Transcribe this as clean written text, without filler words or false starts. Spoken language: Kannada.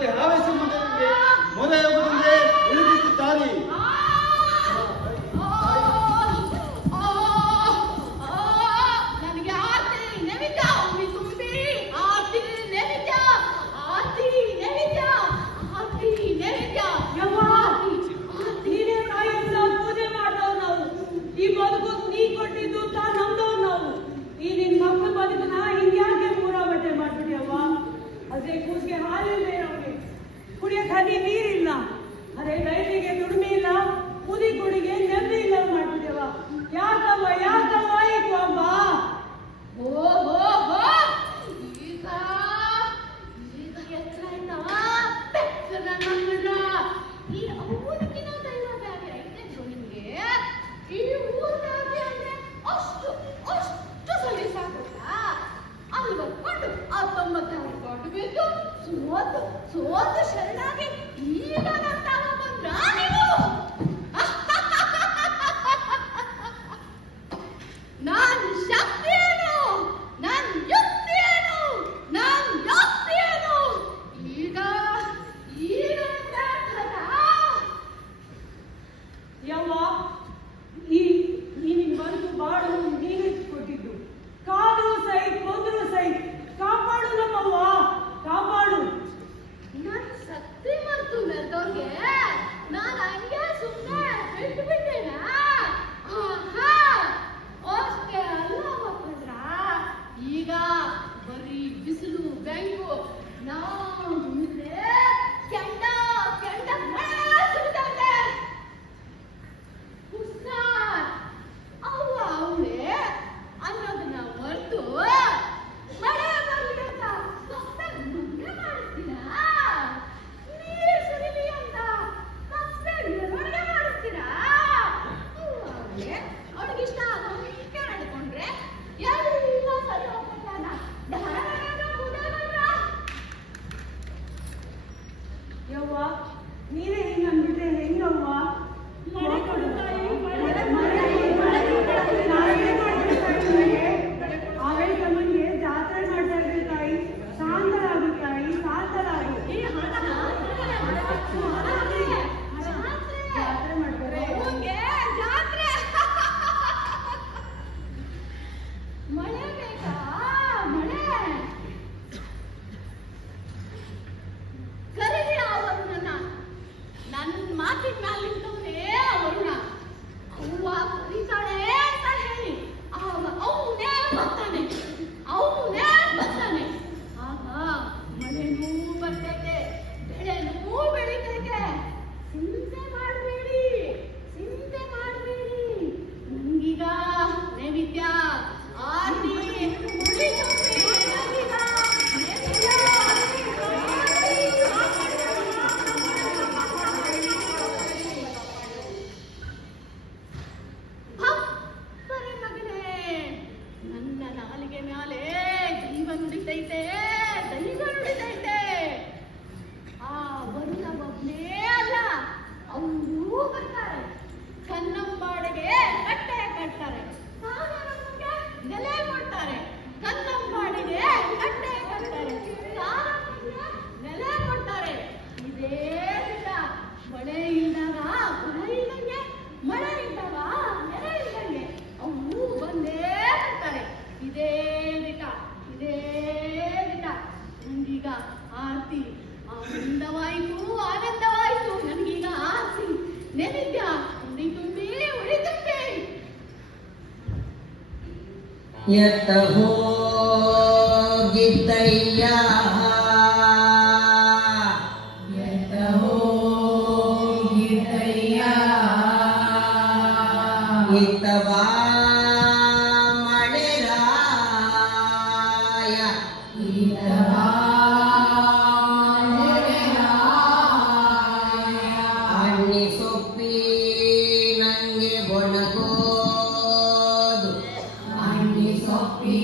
ಅದಕ್ಕೆ ಆವೇಶ ಮಂಡಳಿಗೆ ಮೊರೆಯಾಗುವುದೆಂದೇ ಉಳಿದಿದ್ದಾರೆ. ಹನಿ ನೀರಿಲ್ಲ, ಅದೇ ರೈಲಿಗೆ ದುಡಿಮೆ ಇಲ್ಲ, ಕುದಿ ಕುಡಿಗೆ ನೆಮ್ಮದಿ ಇಲ್ಲ ಮಾಡ್ಬಿಟ್ಟೇವ. ಯಾಕವ್ವ ಯಾಕವ್ವ ಇದು ಅಮ್ಮ? ಈಗ ಎತ್ತರ ಈ ಊರಿಗಿನ ದೈವ ಬ್ಯಾಗೆ ಐತೆ ನಿಮ್ಗೆ. ಈ ಊರಿನಾಗೆ ಅಂದ್ರೆ ಅಷ್ಟು ಅಷ್ಟು ಸಲಿ ಸಾಕುತ್ತಾ? ಅಲ್ಲಿ ಬರ್ಕೊಂಡು ಆ 96 ಕೊಂಡು ಬಿದ್ದು ಸೋತು ಶರಣಾಗಿ ಈಗ ನಂತಾವ ಬಂದ್ರ ನೀವು. ನನ್ ಶಕ್ತಿ ಏನು, ನನ್ ಯುಕ್ತಿ ಏನು, ನನ್ ಯುಕ್ತಿ ಏನು? ಈಗ ಯವ್ವ, ಈ ನಿನ್ ಬದುಕು ಬಾಳು ನೀನೇ ಕೊಟ್ಟಿದ್ದು. ಕಾದ್ರು ಸೈ ಕೊಂದ್ರು ಸೈ, ಕಾಪಾಡು ನಮ್ಮವ್ವ, ಕಾಪಾಡು. ನನ್ ಶಕ್ತಿ ಮರ್ತು ಮೆರೆದವ್ರಿಗೆ ನಾನು ಹಂಗೆ ಸುಮ್ಮನೆ ಬಿಟ್ಟು ಬಿಟ್ಟೇನಾ? ಅಷ್ಟೇ ಅಲ್ಲ ಮಕ್ಕಳ್ರ, ಈಗ ಬರೀ ಬಿಸಿಲು ಬೆಂಕು ನಾವು ಮುಂದೆ ಕೆಂಡ ಕೆಂಡ ಮಳೆ ಸುರಿದಾಗೆ ಹುಷಾರ್ ಅವ್ವ ಅವಳೆ ಅನ್ನೋದನ್ನ ಮರೆತು ಮಳೆ ಬರಲಿ ಅಂತ ಸೊಪ್ಪೆ ಮುಂದೆ ಮಾಡಿಸ್ತೀರಾ? ನೀರು ಸುರಿಲಿ ಅಂತ ಸೊಪ್ಪೆ ಮೆರವಣಿಗೆ ಮಾಡಿಸ್ತೀರಾ? ಅವಳಿಗೆ ಇಷ್ಟ ಆದಂಗೆ ನಡ್ಕೊಂಡ್ರೆ ಎಲ್ಲ ಸರಿ ಹೋಗ್ತಾನ. ಯವ್ವ, ನೀನೇ ಹಿಂಗ ಅಂದ್ಬಿಟ್ರೆ ಹೆಂಗವ್ವ? ಮಳೆ ಕೊಡು ತಾಯಿ, ಆವೇಶಮ್ಮನಿಗೆ ಜಾತ್ರೆ ಮಾಡ್ತಾ ಇದ್ರಿ ತಾಯಿ. ಶಾಂತರಾಗು ತಾಯಿ, ಶಾಂತರಾಗು. ಜಾತ್ರೆ ಮಾಡ್ತಾರೆ. ಮಳೆ ಬೇಕಾ? ಮಳೆ ಕರೀರಿ ಆ ವರುಣನ. ನನ್ನ ಮಾತಿನ ಮ್ಯಾಲ ನಿಂತವನೇ ವರುಣ. ಅವ್ವ ಕರೀತಾಳೆ ಅಂತ ಹೇಳಿ ಆಗ ಅವನೇ ಬರ್ತಾನೆ, ಅವನೇ ಬರ್ತಾನೆ. ಆಗ ಮಳೆನೂ ಬರ್ತೈತೆ, ಬೆಳೆನೂ ಬೆಳಿತೈತೆ. ಚಿಂತೆ ಮಾಡಬೇಡಿ, ಚಿಂತೆ ಮಾಡಬೇಡಿ. ನಂಗೀಗ ನೈವೇದ್ಯ ಆರತಿ ಉಳಿತುಂಬಿ, ನಂಗೀಗ ನೈವೇದ್ಯ ಬರೀ ಮಗನೇ, ನನ್ನ ನಾಲಿಗೆ ಮ್ಯಾಲೆ ದೈವ ನುಡಿತೈತೆ, ದೈವ ನುಡಿತೈತೆ. ಆ ವರುಣ ಒಬ್ನೇ ಅಲ್ಲ, ಅವರೂ ಬರ್ತಾರೆ. ಕನ್ನಂಬಾಡಿಗೆ ಕಟ್ಟೆ ಕಟ್ತಾರೆ, ಕಾನೂನಿಗೆ ನೆಲೆ ಕೊಡ್ತಾರೆ. ಕನ್ನಂಬಾಡಿಗೆ ಕಟ್ಟೆ ಕಟ್ತಾರೆ, ಕಾನೂನಿಗೆ ನೆಲೆ ಕೊಡ್ತಾರೆ. ಇದೇ ದಿನ ಮಳೆ ಇದ್ದಾಗ ಮಳೆ ಇದ್ದಂಗೆ, ಮಳೆ ಇದ್ದಾಗ ನೆಲೆ ಇದ್ದಂಗೆ ಅವರು ಬಂದೇ ಬರ್ತಾರೆ. ಇದೇ ದಿನ, ಇದೇ ದಿನ. ನಂಗೀಗ ಆರತಿ ಆನಂದವಾಯಿತು, ಆನಂದವಾಯಿತು. ನನಗೀಗ ಆರತಿ ನೈವೇದ್ಯ ಉಡಿ ತುಂಬಿ, ಉಡಿ ತುಂಬಿ. ಎತ್ತ ಹೋಗಿದ್ದಯ್ಯ, ಎತ್ತ ಹೋಗಿದ್ದಯ್ಯ, ಇತ್ತ ಬಾ ಮಳೆರಾಯ, ಇತ್ತ ಬಾ ಮಳೆರಾಯ. ಅಣ್ಣಿ ಸೊಪ್ಪಿ ನಂಗೆ ಒಣಗೋದು, ಅಣ್ಣಿ ಸೊಪ್ಪಿ